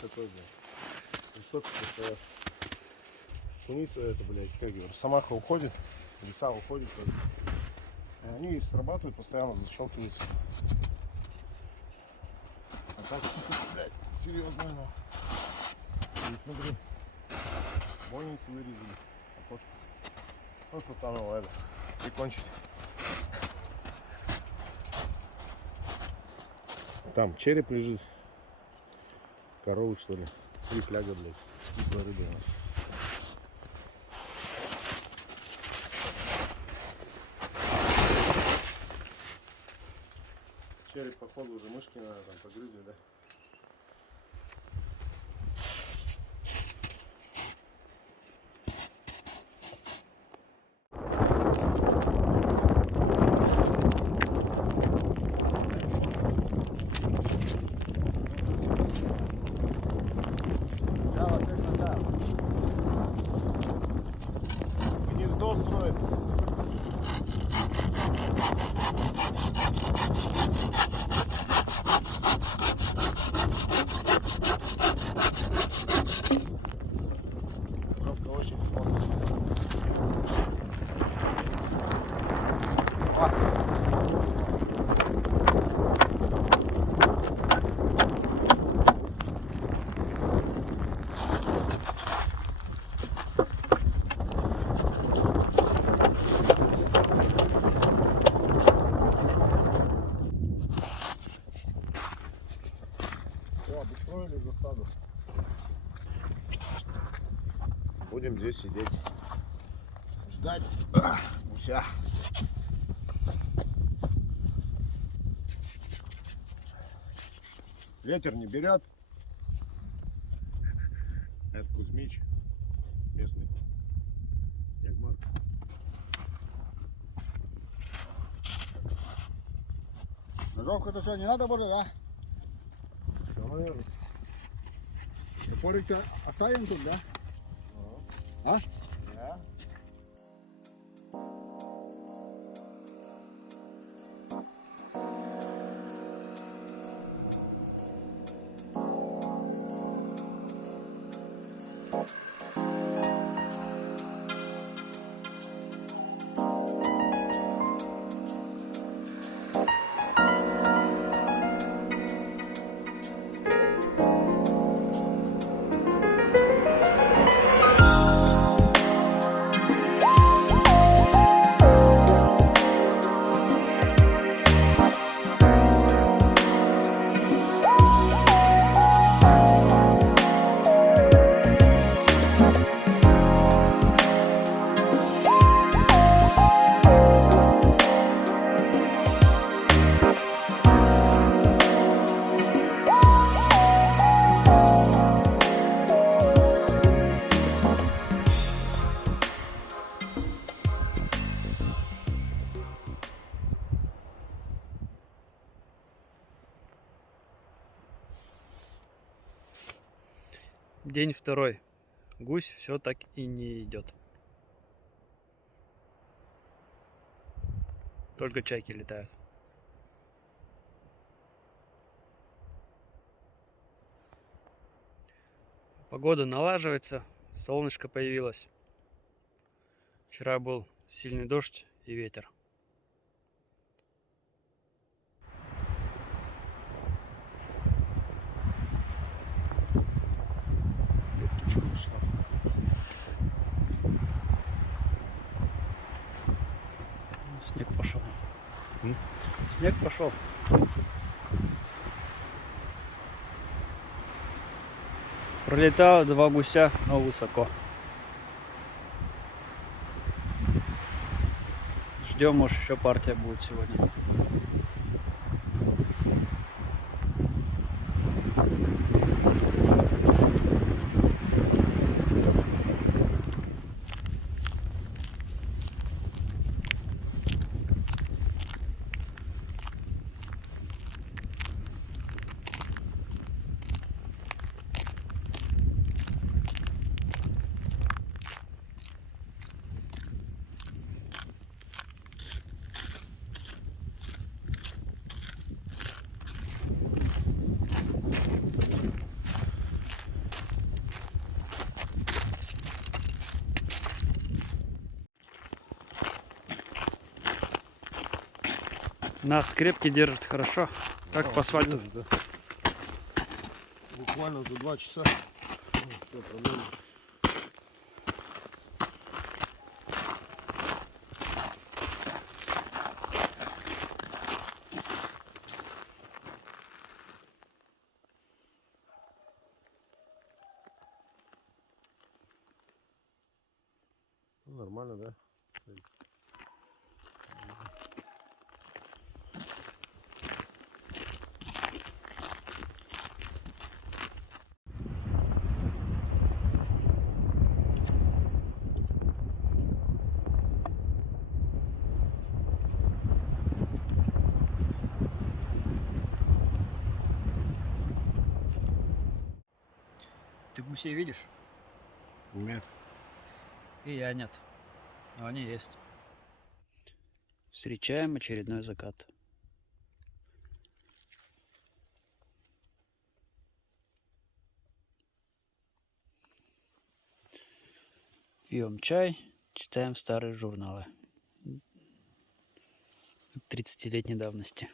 такой, блядь. Высокий, это куница, это, блядь, как говорю, росомаха уходит, лиса уходит. И они срабатывают, постоянно защелкиваются. А так, блядь, серьезно, ну. И смотри, бойницы вырезали, окошко. Ну, что там его это, прикончить. Там череп лежит. Коровы, что ли. 3 фляга, блядь, с кислой рыбой. Череп, походу, уже мышки, наверное, там погрызли, да? Гнездо строит. Жопка очень плотная. Обустроили засаду. Будем здесь сидеть, ждать гуся. Ветер не берет. Это Кузьмич, местный ягмар. Ножовку-то что, не надо было, да? Все, наверное. Топорик-то оставим тут, да? А? Да. День второй. Гусь все так и не идет. Только чайки летают. Погода налаживается, солнышко появилось. Вчера был сильный дождь и ветер. Тучка вышла. Снег пошел. Снег пошел. Пролетало 2 гуся, но высоко. Ждем, может, еще партия будет сегодня. Наст крепкий держит хорошо. Как по асфальту. Да. Буквально за 2 часа. Все, проблема. Нормально, да? Ты гусей видишь? Нет. И я нет. Но они есть. Встречаем очередной закат. Пьем чай, читаем старые журналы 30-летней давности.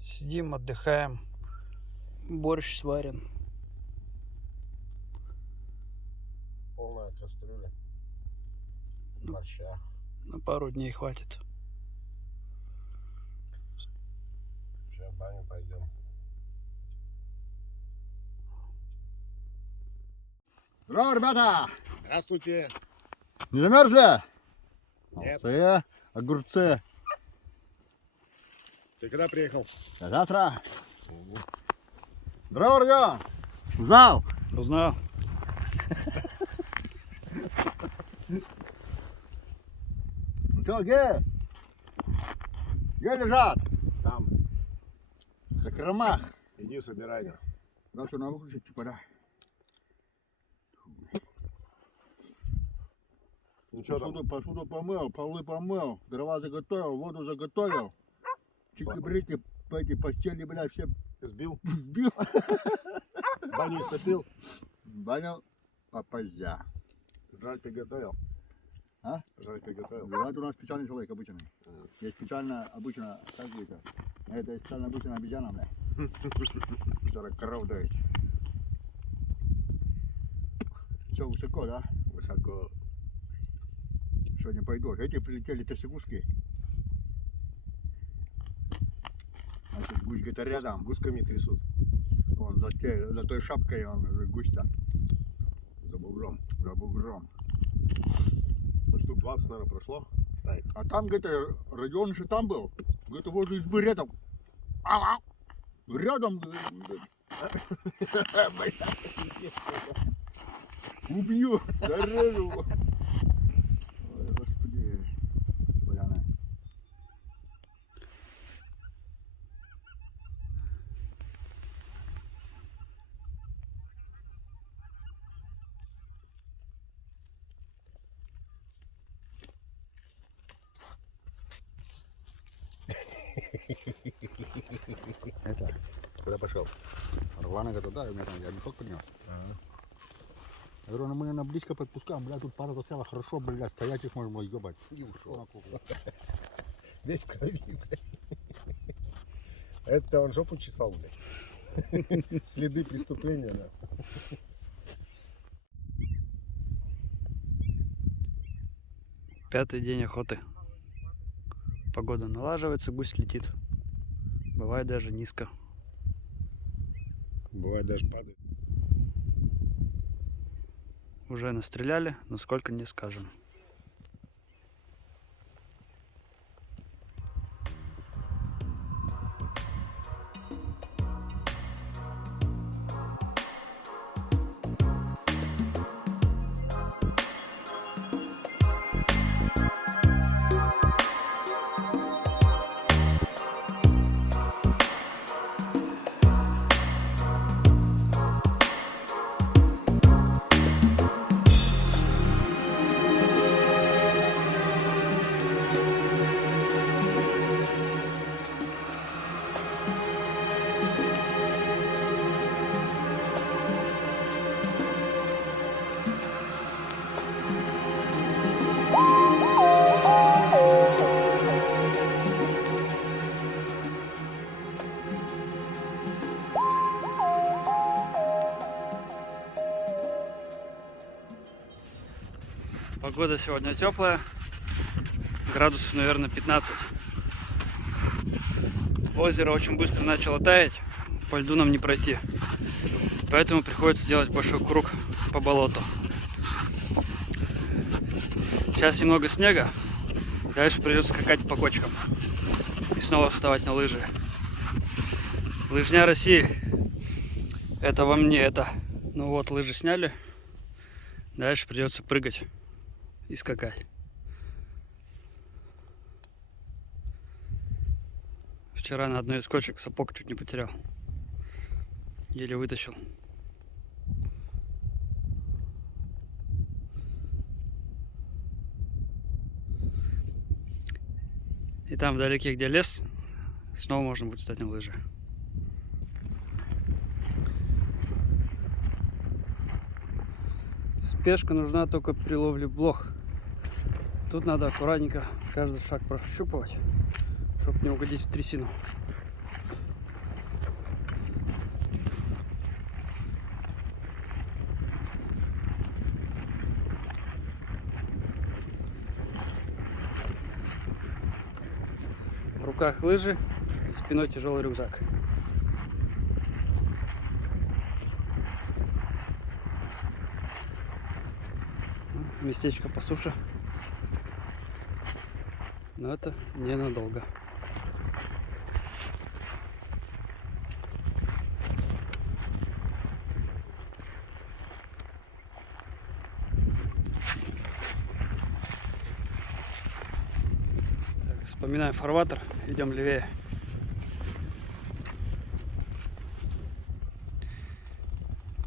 Сидим, отдыхаем. Борщ сварен. Полная кастрюля. Борща. На пару дней хватит. Сейчас в баню пойдем. Здорово, ребята! Здравствуйте. Не замерзли? Нет. Молодцы, огурцы. Ты когда приехал? До завтра. Здорово, Родион! Узнал? Узнал. Ну что, где? Где лежат? Там. В закромах. Иди собирай. Да, все, надо выключить, типа, да. Ну что там? Посуду помыл, полы помыл, дрова заготовил, воду заготовил. Чики-брики, эти постели, блядь, все Сбил? сбил. Баню истопил? Баню попозя. Жарь приготовил? А? Жарь приготовил? Да, это у нас специальный человек обычный. Есть специально, обычно, как это? Это специально обычно обезьяна, бля. Которая коров дает. Все высоко, да? Высоко. Сегодня пойдут. Эти прилетели трясогузки. Значит, гусь где-то рядом. Гусками трясут. Он за той шапкой, он уже гусь-то. За бугром. За бугром. Ну штук 20, наверное, прошло. Стайк. А там где-то, Родион же там был. Где-то возле избы рядом. Рядом. Убью. Зарежу. Ой, господи. Поляна. Это, Куда пошел? Орлана говорит, да, у меня там, я мешок принес. Я говорю, ну мы, наверное, близко подпускаем, бля, тут пара застряла, хорошо, бля, стоять их можно было ебать. И ушел. На кухню. Весь в крови, блядь. Это он жопу чесал, блядь. Следы преступления, да. Пятый день охоты. Погода налаживается, гусь летит. Бывает даже низко. Бывает даже падает. Уже настреляли, но сколько не скажем. Погода сегодня теплая, градусов, наверное, 15. Озеро очень быстро начало таять, по льду нам не пройти. Поэтому приходится делать большой круг по болоту. Сейчас немного снега, дальше придется скакать по кочкам и снова вставать на лыжи. Лыжня России. Это во мне это. Ну вот, лыжи сняли. Дальше придется прыгать и скакать. Вчера на одной из кочек сапог чуть не потерял. Еле вытащил. И там вдалеке, где лес, снова можно будет встать на лыжи. Спешка нужна только при ловле блох. Тут надо аккуратненько каждый шаг прощупывать, чтобы не угодить в трясину. В руках лыжи, за спиной тяжелый рюкзак. Местечко по суше, но это ненадолго. Так, вспоминаем фарватер, идем левее.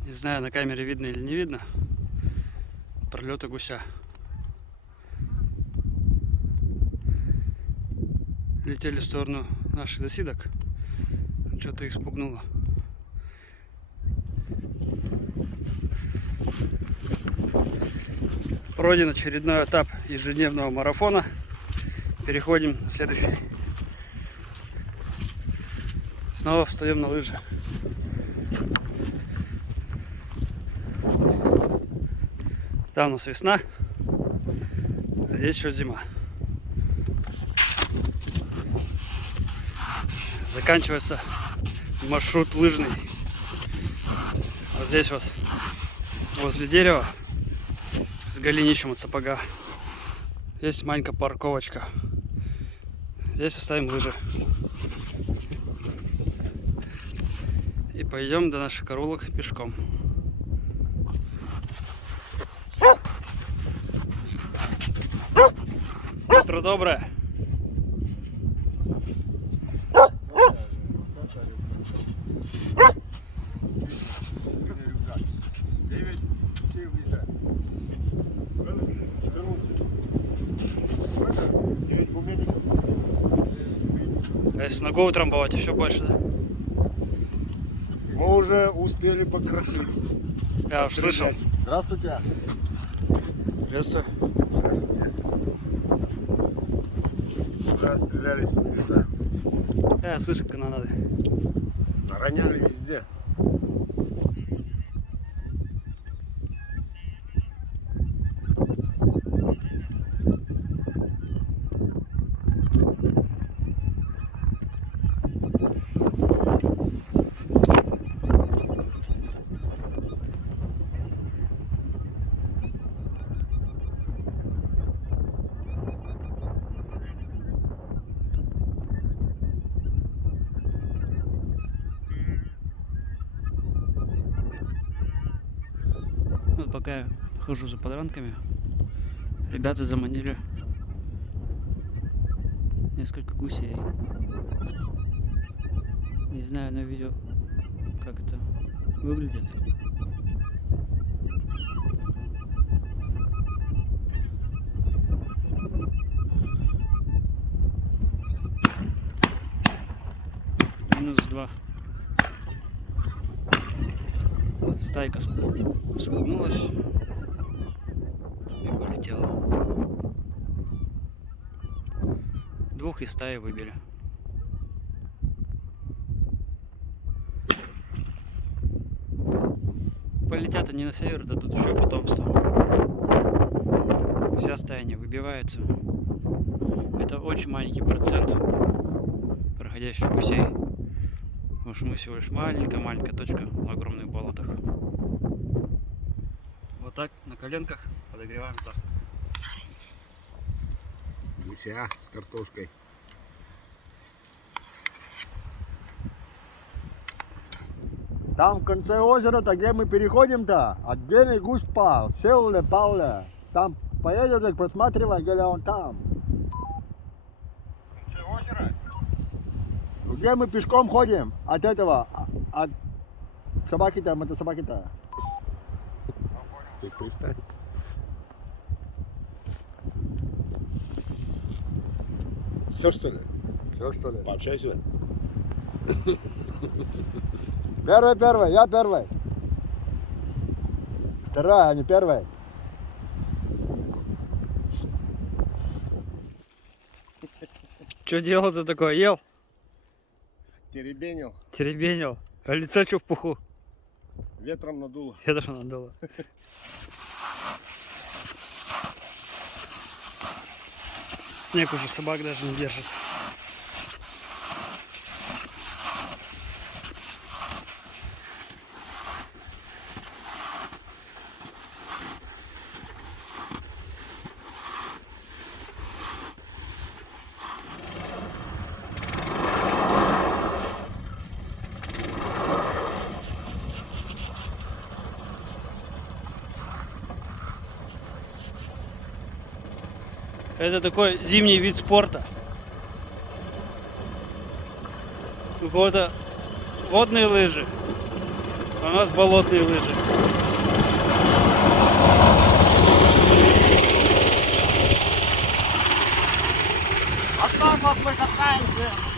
Не знаю, на камере видно или не видно пролеты гуся. Летели в сторону наших засидок. Что-то их спугнуло. Пройден очередной этап ежедневного марафона. Переходим на следующий. Снова встаем на лыжи. Там у нас весна, а здесь еще зима. Заканчивается маршрут лыжный. Вот здесь вот, возле дерева, с голенищем от сапога. Здесь маленькая парковочка. Здесь оставим лыжи. И пойдем до наших караулок пешком. Утро доброе. А если ногу утрамбовать, еще больше, да? Мы уже успели покрошить. Я уж слышал. Здравствуйте. Приветствую. Уже стреляли с леса. Я слышу канонады. Роняли везде. Вот пока я хожу за подранками, ребята заманили несколько гусей. Не знаю на видео, как это выглядит. -2. Стайка спугнулась и полетела. Двух из стаи выбили. Полетят они на север, дадут еще потомство. вся стая не выбивается. Это очень маленький процент проходящих гусей. Потому что мы всего лишь маленькая точка на огромных болотах. Вот так на коленках подогреваем завтрак. Гуся с картошкой. Там в конце озера-то, где мы переходим-то, отдельный гусь пал, сел пал. Там поедешь, посматривай, где он там. В конце озера? Где мы пешком ходим от этого, от собаки-то, мотособаки-то. Ты пристань. Все что ли? Все что ли? Пообщайся. Первый, я первый. Вторая, а не первая. Что делал-то такое? Ел? Теребенил, Теребенил? А лицо что в пуху? ветром надуло. Я даже надуло. Снег уже собак даже не держит. Это такой зимний вид спорта. У кого-то водные лыжи, а у нас болотные лыжи. А так вот мы катаемся.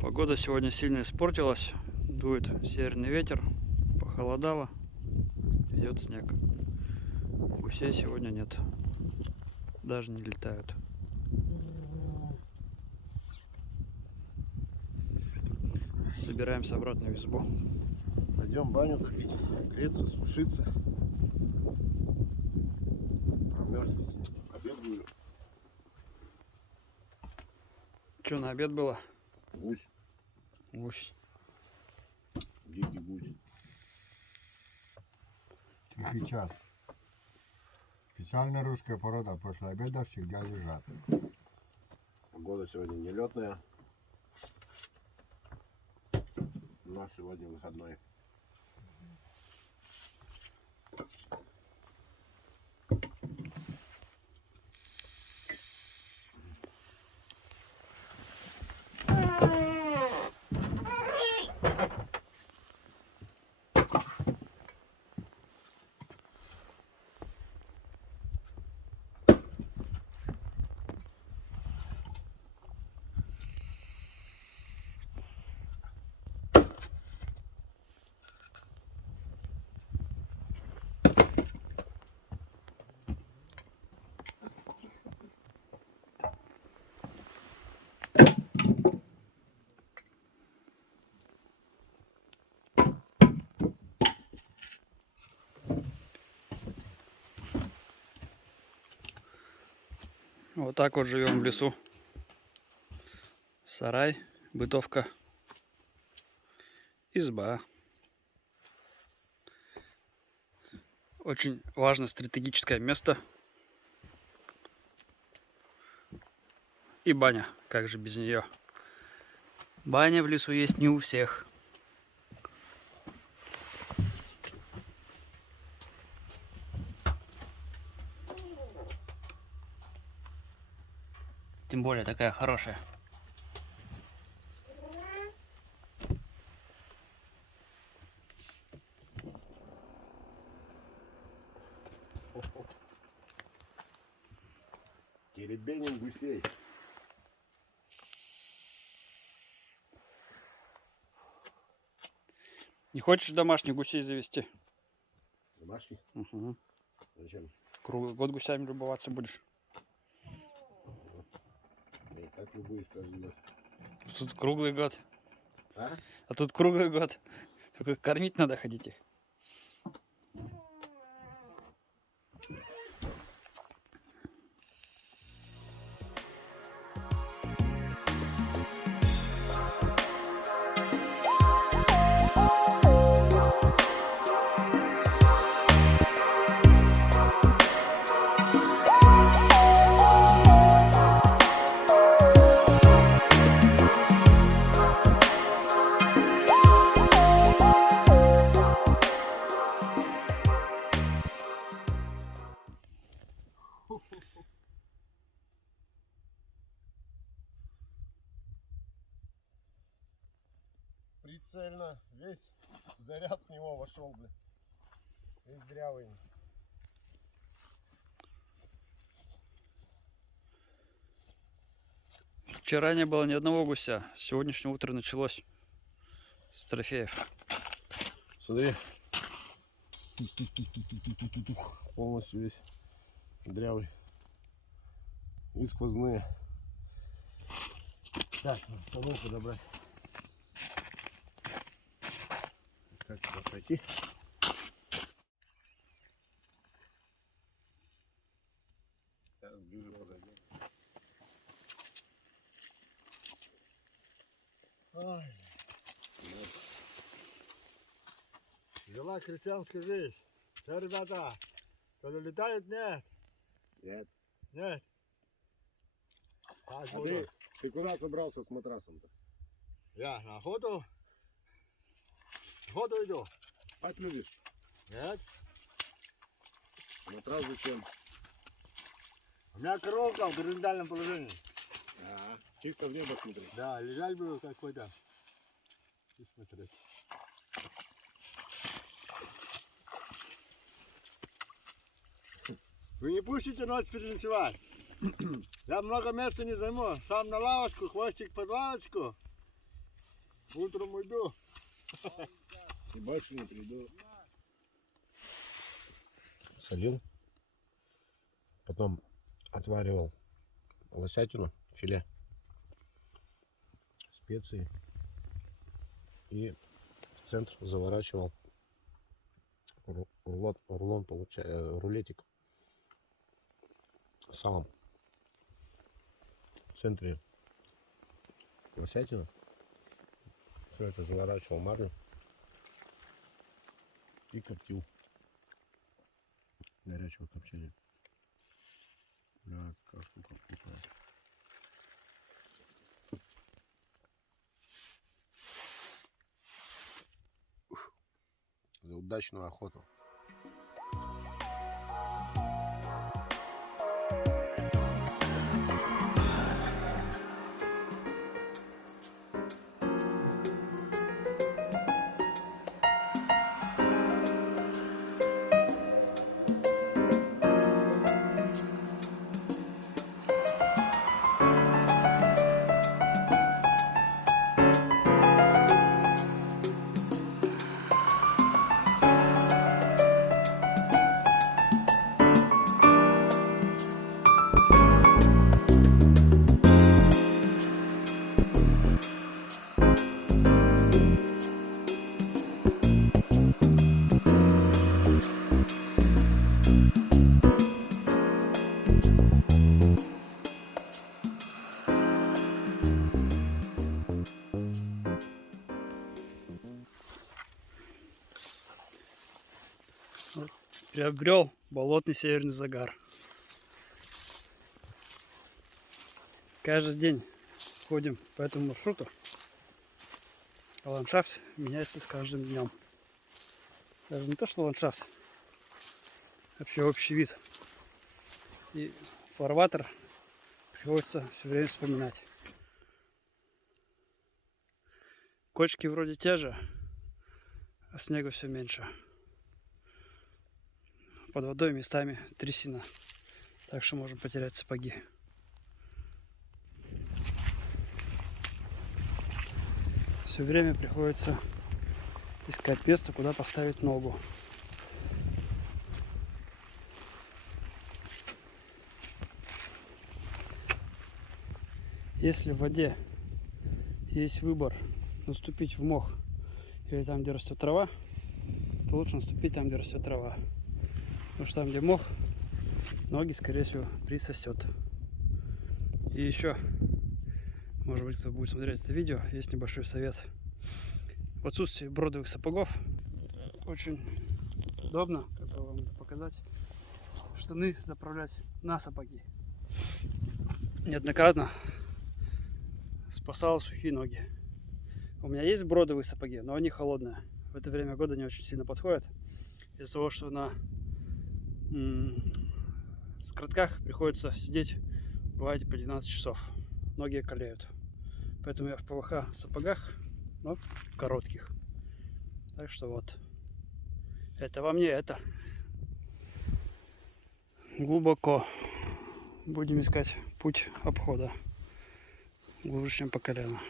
Погода сегодня сильно испортилась. Дует северный ветер, похолодало, идет снег. Гусей сегодня нет. Даже не летают. Собираемся обратно в избу. Пойдем баню топить, греться, сушиться. Промерзнуть. Обед будет. Что на обед было? Гусь, Гусь. дикий гусь. Тихий час. Специальная русская порода после обеда всегда лежат. Погода сегодня нелетная. У нас сегодня выходной. Вот так вот живем в лесу. Сарай, бытовка, изба. Очень важное стратегическое место. И баня, как же без нее. Баня в лесу есть не у всех. Тем более такая хорошая. Теребенин гусей. Не хочешь домашних гусей завести? Домашний? Угу. Зачем? Круглый год гусями любоваться будешь. Я так любуюсь каждый год. Тут круглый год. А? А тут круглый год. Только кормить надо ходить их. Прицельно. Весь заряд в него вошел, блин. Весь дрявый. Вчера не было ни одного гуся. С сегодняшнего утра началось с трофеев. Смотри. Полностью весь дрявый. И сквозные. Так, надо подобрать. Как туда пройти? Сейчас ближе подойдем. Ой. Жила крестьянская жизнь. Что, ребята, кто-то летает? Нет. Нет. Нет. Так А буду. ты куда собрался с матрасом-то? Я на охоту. Охоту иду. Спать любишь? Нет. Матрас зачем? У меня коровка в горизонтальном положении. Ага. Чисто в небо смотри. Да, лежать буду какой-то. И смотреть. Вы не пустите ночь переночевать. Я много места не займу. Сам на лавочку, хвостик под лавочку. Утром уйду. И больше не приду. Солил. Потом отваривал лосятину, филе. Специи. И в центр заворачивал рулон, рулетик. В самом центре лосятина. Все это заворачивал в марлю и коптил. Горячего копчения. Да, какая штука вкусная. За удачную охоту. Приобрел болотный северный загар. Каждый день ходим по этому маршруту. А ландшафт меняется с каждым днем. Даже не то, что ландшафт, вообще общий вид. И фарватер приходится все время вспоминать. Кочки вроде те же, а снега все меньше. Под водой местами трясина, так что можем потерять сапоги. Все время приходится искать место, куда поставить ногу. Если в воде есть выбор наступить в мох или там, где растет трава, то лучше наступить там, где растет трава. Потому что там, где мох, ноги, скорее всего, присосет. И еще, может быть, кто будет смотреть это видео, есть небольшой совет. В отсутствии бродовых сапогов очень удобно, как бы вам это показать, штаны заправлять на сапоги. Неоднократно спасал сухие ноги. У меня есть бродовые сапоги, но они холодные. В это время года не очень сильно подходят. Из-за того, что на скортках приходится сидеть, бывает, по 12 часов. Ноги околеют. Поэтому я в ПВХ сапогах, но коротких. Так что вот. Это во мне, это. Глубоко. Будем искать путь обхода. Глубже, чем по колено.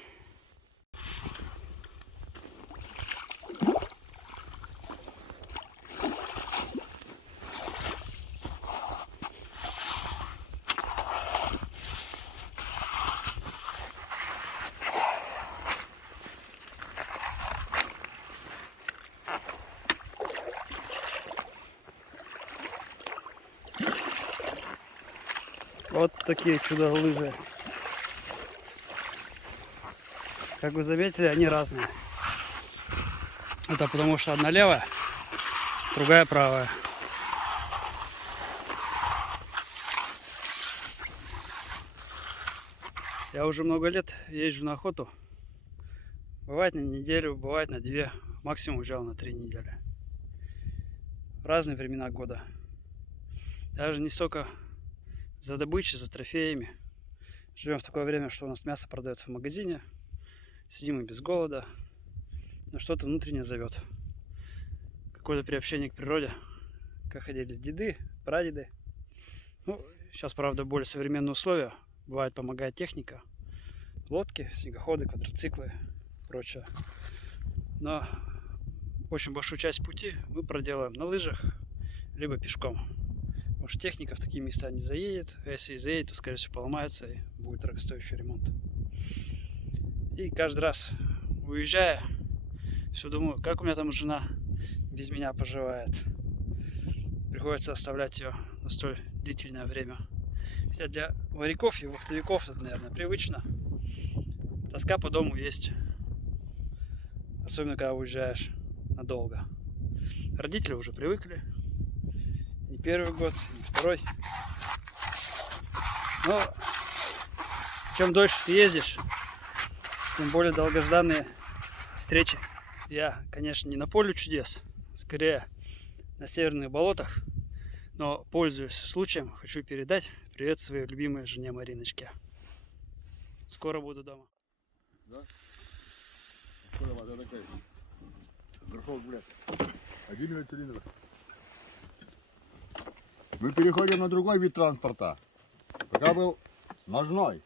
Вот такие чудо-лыжи. Как вы заметили, они разные. Это потому что одна левая, другая правая. Я уже много лет езжу на охоту. Бывает на неделю, бывает на 2, максимум уезжал на 3 недели. В разные времена года. Даже не столько за добычей, за трофеями. Живем в такое время, что у нас мясо продается в магазине. Сидим и без голода. Но что-то внутреннее зовет. Какое-то приобщение к природе. Как ходили деды, прадеды. Ну, сейчас, правда, более современные условия. Бывает, помогает техника. Лодки, снегоходы, квадроциклы и прочее. Но очень большую часть пути мы проделаем на лыжах, либо пешком. Потому что техника в такие места не заедет. А если и заедет, то, скорее всего, поломается и будет дорогостоящий ремонт. И каждый раз, уезжая, все думаю, как у меня там жена без меня поживает. Приходится оставлять ее на столь длительное время. Хотя для моряков и вахтовиков это, наверное, привычно. Тоска по дому есть. Особенно, когда уезжаешь надолго. Родители уже привыкли. Не первый год, не второй. Но чем дольше ты ездишь, тем более долгожданные встречи. Я, конечно, не на поле чудес, скорее на северных болотах, но, пользуясь случаем, хочу передать привет своей любимой жене Мариночке. Скоро буду дома. Да? Скоро вода такая. Горхов, блядь. 1 цилиндр. Мы переходим на другой вид транспорта. Пока был ножной.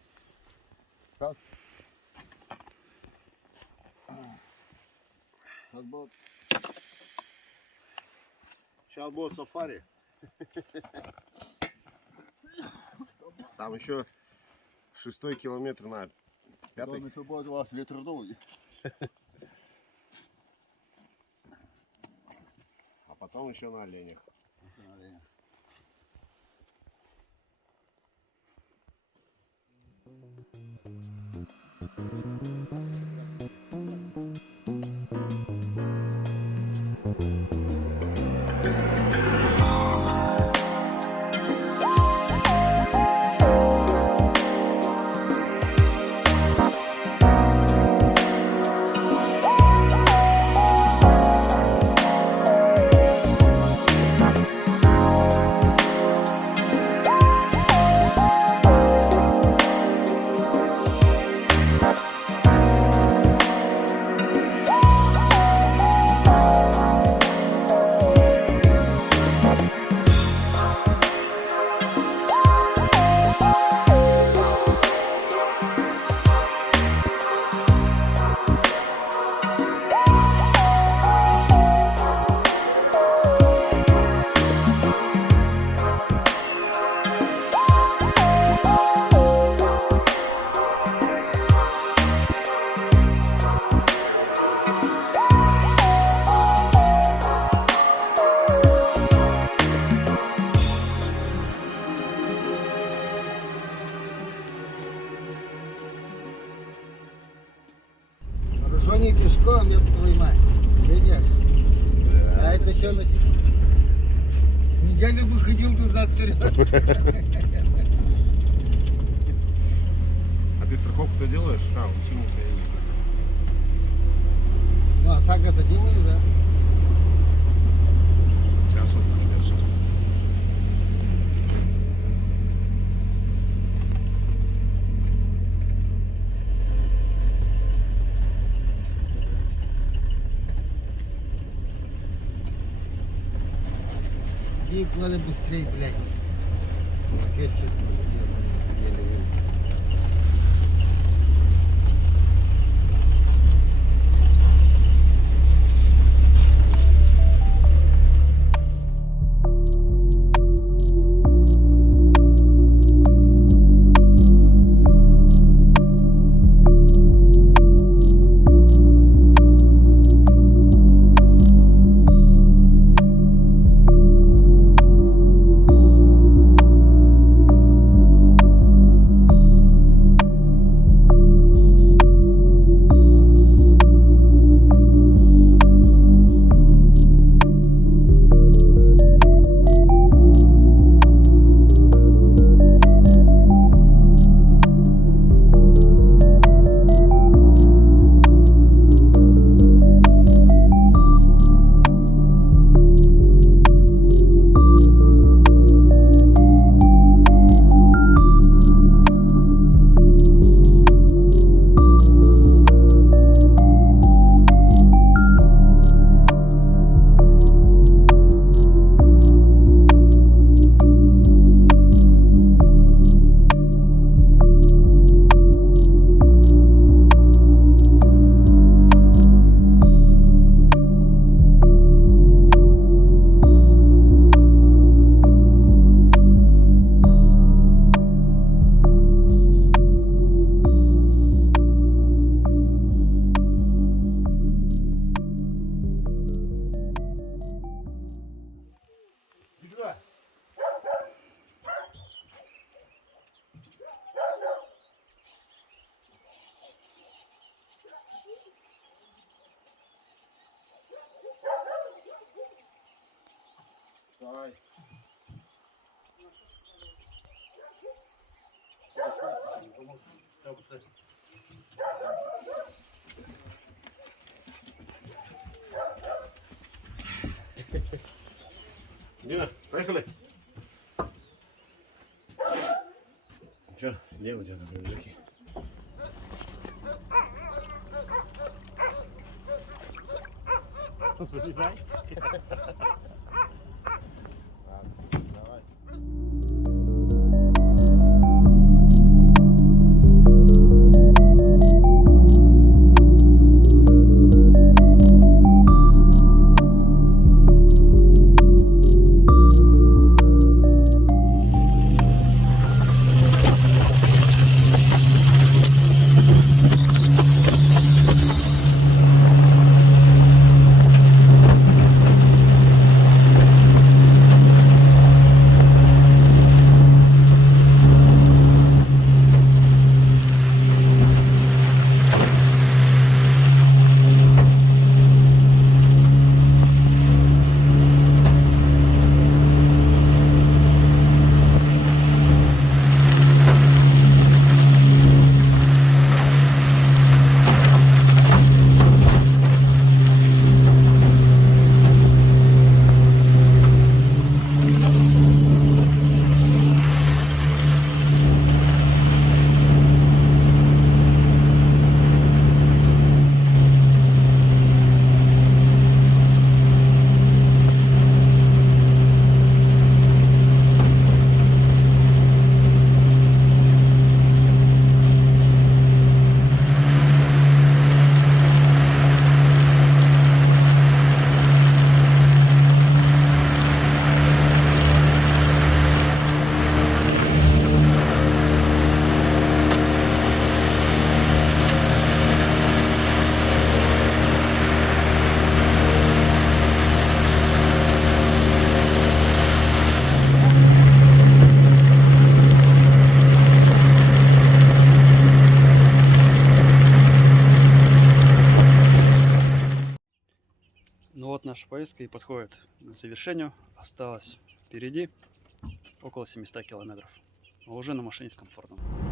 Сейчас. Сейчас будет сафари. Там еще 6-й километр на 5-й. Потом еще будет у вас ветродуй. А потом еще на оленях. Звони пешком, я твою мать. Видишь? А это что на неделю бы ходил туда вперед. А ты страховку-то делаешь? А, у Симу-то я не знаю. Ну, а Сага-то делаю, да? Сейчас он начнется. И надо быстрее, блядь. Вот если еле видно. Давай. Дина, поехали. Че, где у тебя там рюкзаки? Залезай. Давай. наша поездка и подходит к завершению. Осталось впереди около 700 километров. Но уже на машине с комфортом.